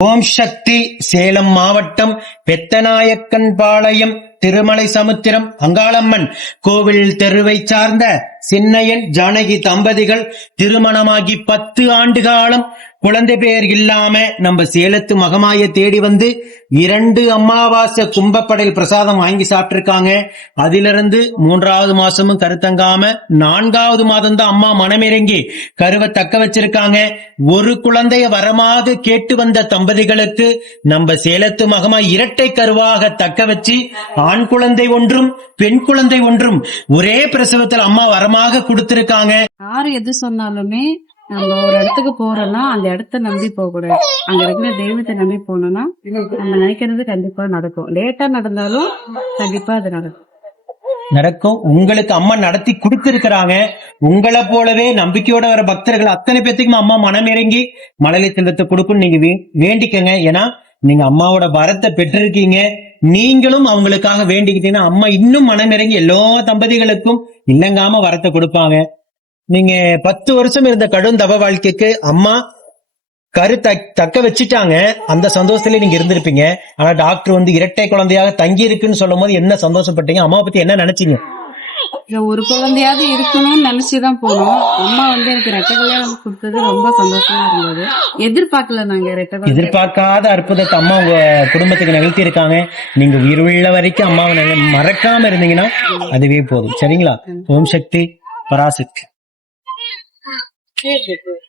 ஓம் சக்தி சேலம் மாவட்டம் பெத்தநாயக்கன் பாளையம் திருமலை சமுத்திரம் அங்காளம்மன் கோவில் தெருவை சார்ந்த சின்னையன் ஜானகி தம்பதிகள் திருமணமாகி பத்து ஆண்டு காலம் குழந்தை பேர் இல்லாம நம்ம சேலத்து மகமாய தேடி வந்து இரண்டு அமாவாசை கும்பப்படையில் பிரசாதம் வாங்கி சாப்பிட்டிருக்காங்க. அதிலிருந்து மூன்றாவது மாசமும் கருத்தங்காம நான்காவது மாதம் தான் அம்மா மனமிறங்கி கருவை தக்க வச்சிருக்காங்க. ஒரு குழந்தைய வரமாக கேட்டு வந்த தம்பதிகளுக்கு நம்ம சேலத்து மகமா இரட்டை கருவாக தக்க வச்சு ஆண் குழந்தை ஒன்றும் பெண் குழந்தை ஒன்றும் ஒரே பிரசவத்தில் அம்மா வரமாக கொடுத்திருக்காங்க. யாரு எது சொன்னாலுமே நம்ம ஒரு இடத்துக்கு போறோம்னா அந்த இடத்த நம்பி போக கூடாது அங்க இருக்கிற தெய்வத்தை நம்பி போனோம்னா நம்ம நினைக்கிறது கண்டிப்பா நடக்கும். லேட்டா நடந்தாலும் கண்டிப்பா அது நடக்கும். நடக்கும். உங்களுக்கு அம்மா நடத்தி கொடுத்திருக்கிறாங்க. உங்களை போலவே நம்பிக்கையோட வர பக்தர்கள் அத்தனை பேத்துக்கும் அம்மா மனம் இறங்கி மழலை செல்வத்தை கொடுக்கும் நீங்க வேண்டிக்கங்க. ஏன்னா நீங்க அம்மாவோட வரத்தை பெற்றிருக்கீங்க. நீங்களும் அவங்களுக்காக வேண்டிக்கிட்டீங்கன்னா அம்மா இன்னும் மனம் இறங்கி எல்லா தம்பதிகளுக்கும் இல்லங்காம வரத்தை கொடுப்பாங்க. நீங்க பத்து வருஷம் இருந்த கடும் தவ வாழ்க்கைக்கு அம்மா கரு தக்க வச்சுட்டாங்க. அந்த சந்தோஷத்துல நீங்க இருந்திருப்பீங்க. ஆனா டாக்டர் வந்து இரட்டை குழந்தையாக தங்கி இருக்குன்னு சொல்லும் போது என்ன சந்தோஷப்பட்டீங்க? அம்மாவை பத்தி என்ன நினைச்சீங்க? ஒரு குழந்தையாவது இருக்கணும்னு நினைச்சுதான் போனோம். அம்மா வந்து எனக்கு ரெட்டை கல்யாணம் கொடுத்தது ரொம்ப சந்தோஷமா இருந்தது. எதிர்பார்க்கல நாங்க ரெட்டை எதிர்பார்க்காத அற்புதத்தை அம்மா உங்க குடும்பத்துக்கு நிகழ்த்தி இருக்காங்க நீங்க உயிருள்ள வரைக்கும் அம்மாவை மறக்காம இருந்தீங்கன்னா அதுவே போதும். சரிங்களா? ஓம் சக்தி பராசக்தி. que